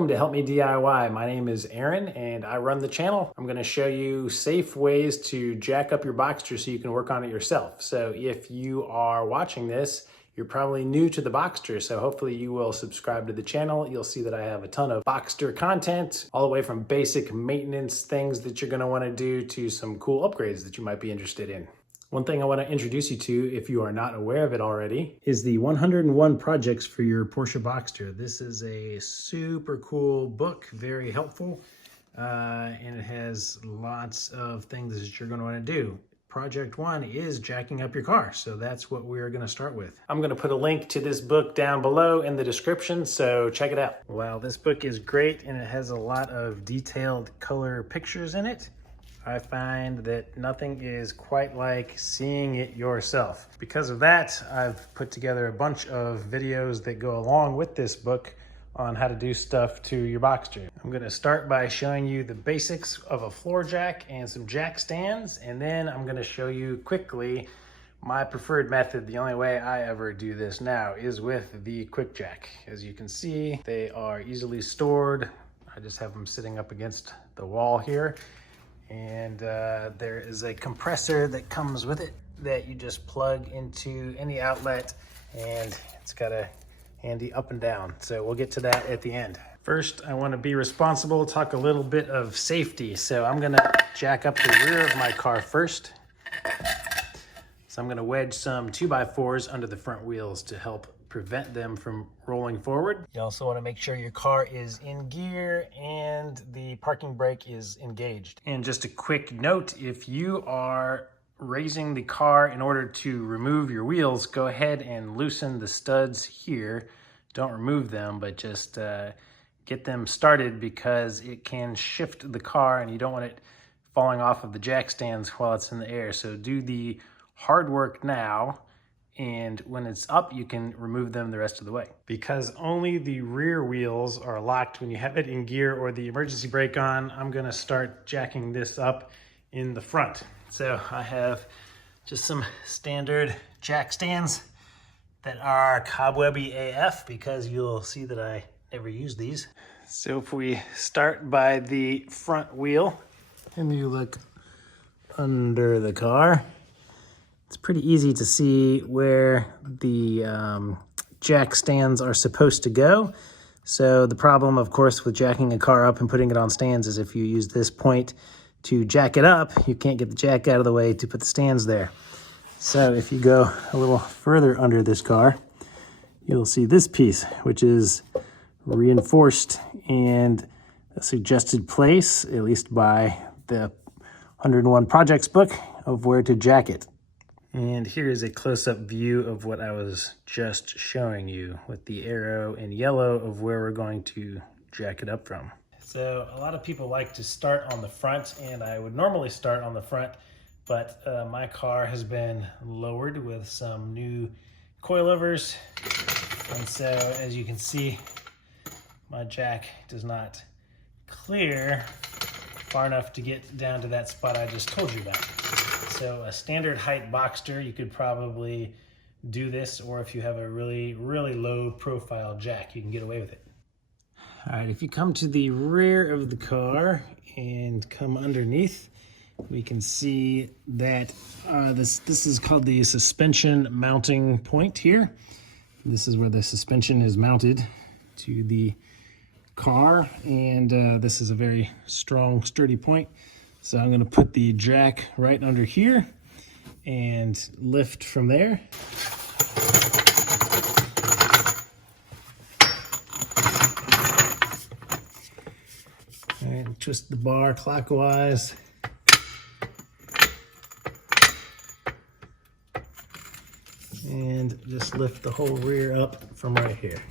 welcome to Help Me DIY. My name is Aaron and I run the channel. I'm gonna show you safe ways to jack up your Boxster so you can work on it yourself. So if you are watching this, you're probably new to the Boxster, so hopefully you will subscribe to the channel. You'll see that I have a ton of Boxster content, all the way from basic maintenance things that you're gonna wanna do to some cool upgrades that you might be interested in. One thing I want to introduce you to, if you are not aware of it already, is the 101 projects for your Porsche Boxster. This is a super cool book, very helpful, and it has lots of things that you're going to want to do. Project 1 is jacking up your car, so that's what we're going to start with. I'm going to put a link to this book down below in the description, so check it out. Well, this book is great, and it has a lot of detailed color pictures in it. I find that nothing is quite like seeing it yourself. Because of that, I've put together a bunch of videos that go along with this book on how to do stuff to your Boxster. I'm gonna start by showing you the basics of a floor jack and some jack stands, and then I'm gonna show you quickly my preferred method. The only way I ever do this now is with the QuickJack. As you can see, they are easily stored. I just have them sitting up against the wall here. And there is a compressor that comes with it that you just plug into any outlet, and it's got a handy up and down. So we'll get to that at the end. First, I want to be responsible, talk a little bit of safety. So I'm going to jack up the rear of my car first. So I'm going to wedge some 2x4s under the front wheels to help prevent them from rolling forward. You also want to make sure your car is in gear and the parking brake is engaged. And just a quick note, if you are raising the car in order to remove your wheels, go ahead and loosen the studs here. Don't remove them, but just get them started, because it can shift the car and you don't want it falling off of the jack stands while it's in the air. So do the hard work now, and when it's up, you can remove them the rest of the way. Because only the rear wheels are locked when you have it in gear or the emergency brake on, I'm gonna start jacking this up in the front. So I have just some standard jack stands that are cobwebby AF, because you'll see that I never use these. So if we start by the front wheel and you look under the car, it's pretty easy to see where the jack stands are supposed to go. So the problem, of course, with jacking a car up and putting it on stands is if you use this point to jack it up, you can't get the jack out of the way to put the stands there. So if you go a little further under this car, you'll see this piece, which is reinforced and a suggested place, at least by the 101 Projects book, of where to jack it. And here is a close-up view of what I was just showing you with the arrow in yellow of where we're going to jack it up from. So a lot of people like to start on the front, and I would normally start on the front, but my car has been lowered with some new coilovers. And so as you can see, my jack does not clear far enough to get down to that spot I just told you about. So a standard height Boxster, you could probably do this, or if you have a really, really low profile jack, you can get away with it. All right, if you come to the rear of the car and come underneath, we can see that this is called the suspension mounting point here. This is where the suspension is mounted to the car, and this is a very strong, sturdy point. So I'm going to put the jack right under here and lift from there. All right, twist the bar clockwise. And just lift the whole rear up from right here.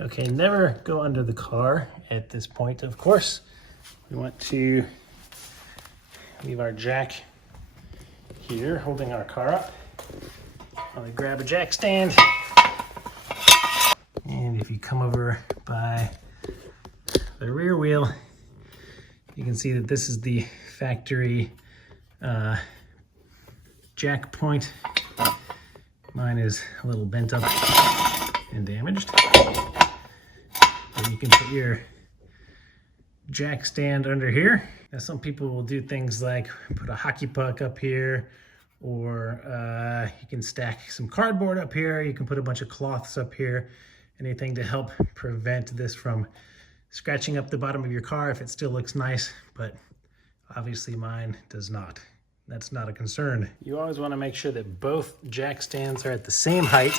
Okay, never go under the car at this point, of course. We want to leave our jack here, holding our car up. I'm gonna grab a jack stand. And if you come over by the rear wheel, you can see that this is the factory jack point. Mine is a little bent up and damaged. And you can put your jack stand under here. Now some people will do things like put a hockey puck up here, or you can stack some cardboard up here. You can put a bunch of cloths up here, anything to help prevent this from scratching up the bottom of your car if it still looks nice, but obviously mine does not. That's not a concern. You always want to make sure that both jack stands are at the same height.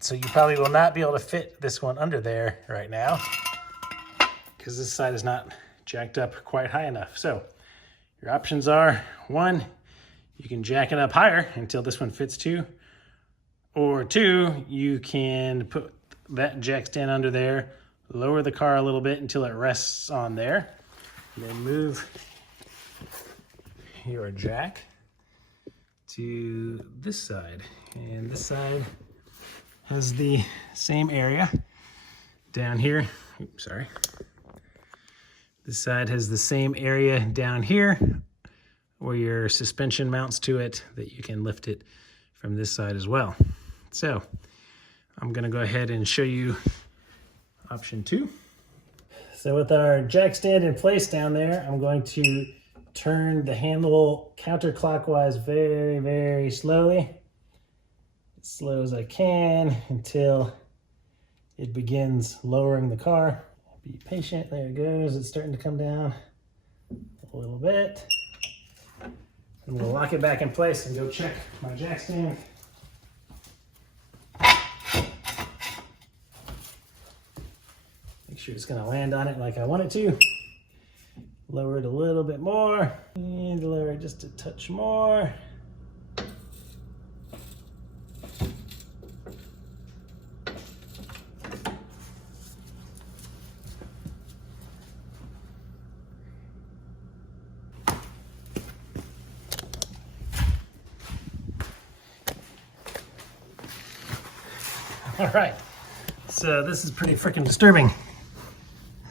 So you probably will not be able to fit this one under there right now because this side is not jacked up quite high enough. So your options are, one, you can jack it up higher until this one fits too, or two, you can put that jack stand under there, lower the car a little bit until it rests on there, and then move your jack to this side. And this side has the same area down here. Oops, sorry. This side has the same area down here where your suspension mounts to it, that you can lift it from this side as well. So I'm gonna go ahead and show you option two. So with our jack stand in place down there, I'm going to turn the handle counterclockwise very, very slowly, as slow as I can, until it begins lowering the car. Be patient, there it goes, it's starting to come down a little bit. I'm gonna lock it back in place and go check my jack stand. Make sure it's gonna land on it like I want it to. Lower it a little bit more, and lower it just a touch more. All right, so this is pretty freaking disturbing.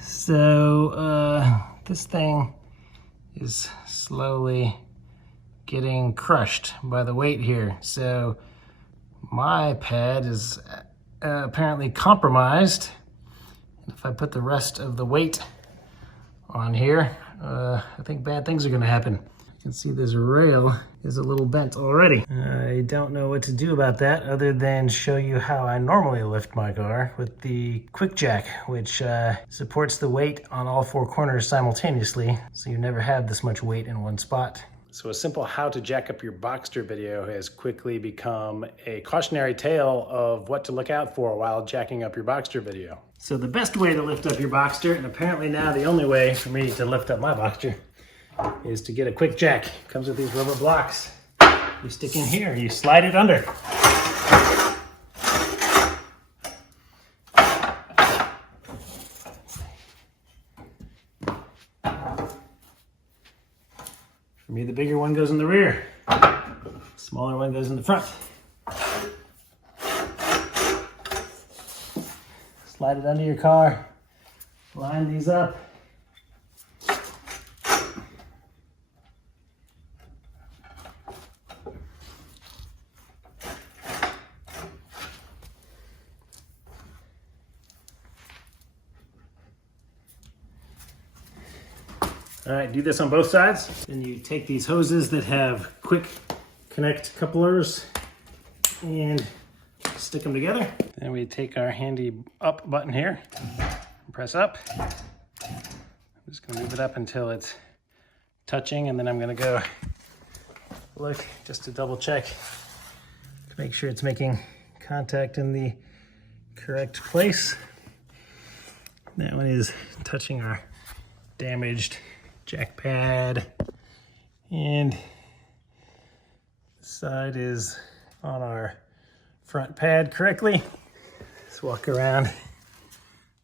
So this thing is slowly getting crushed by the weight here. So my pad is apparently compromised. If I put the rest of the weight on here, I think bad things are gonna happen. You can see this rail is a little bent already. I don't know what to do about that other than show you how I normally lift my car with the QuickJack, which supports the weight on all four corners simultaneously, so you never have this much weight in one spot. So a simple how to jack up your Boxster video has quickly become a cautionary tale of what to look out for while jacking up your Boxster video. So the best way to lift up your Boxster, and apparently now the only way for me to lift up my Boxster, is to get a QuickJack. Comes with these rubber blocks. You stick in here, you slide it under. For me, the bigger one goes in the rear. The smaller one goes in the front. Slide it under your car. Line these up. All right, do this on both sides. Then you take these hoses that have quick connect couplers and stick them together. Then we take our handy up button here, and press up. I'm just gonna move it up until it's touching, and then I'm gonna go look just to double check to make sure it's making contact in the correct place. That one is touching our damaged jack pad, and this side is on our front pad correctly. Let's walk around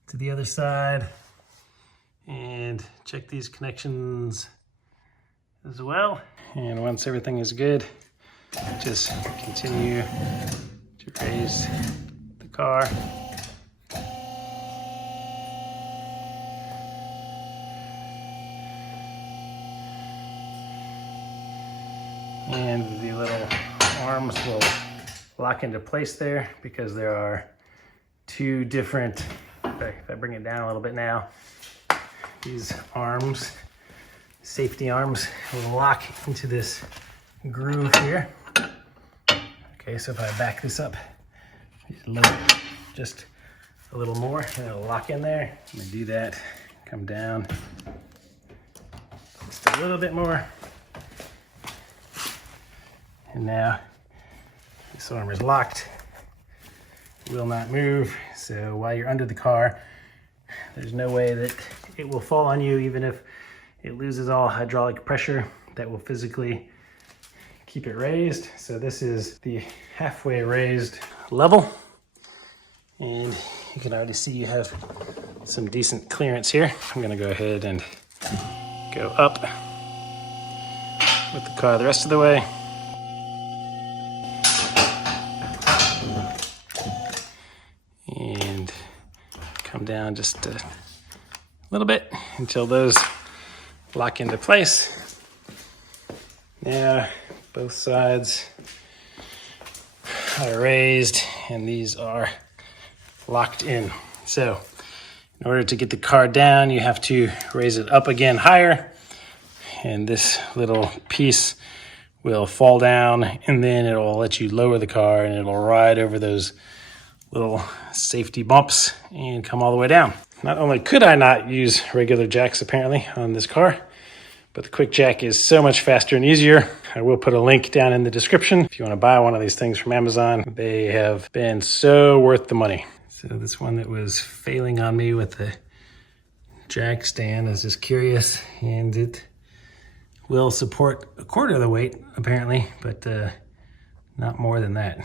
to the other side and check these connections as well. And once everything is good, just continue to raise the car. And the little arms will lock into place there because there are two different, if I bring it down a little bit now, these arms, safety arms, will lock into this groove here. Okay, so if I back this up, just a little more, and it'll lock in there. I'm gonna do that, come down just a little bit more. And now this arm is locked, will not move. So while you're under the car, there's no way that it will fall on you, even if it loses all hydraulic pressure. That will physically keep it raised. So this is the halfway raised level. And you can already see you have some decent clearance here. I'm gonna go ahead and go up with the car the rest of the way. And come down just a little bit until those lock into place. Now, both sides are raised and these are locked in. So in order to get the car down, you have to raise it up again higher, and this little piece will fall down, and then it'll let you lower the car and it'll ride over those little safety bumps and come all the way down. Not only could I not use regular jacks apparently on this car, but the QuickJack is so much faster and easier. I will put a link down in the description if you want to buy one of these things from Amazon. They have been so worth the money. So this one that was failing on me with the jack stand is just curious, and it will support a quarter of the weight apparently, but not more than that.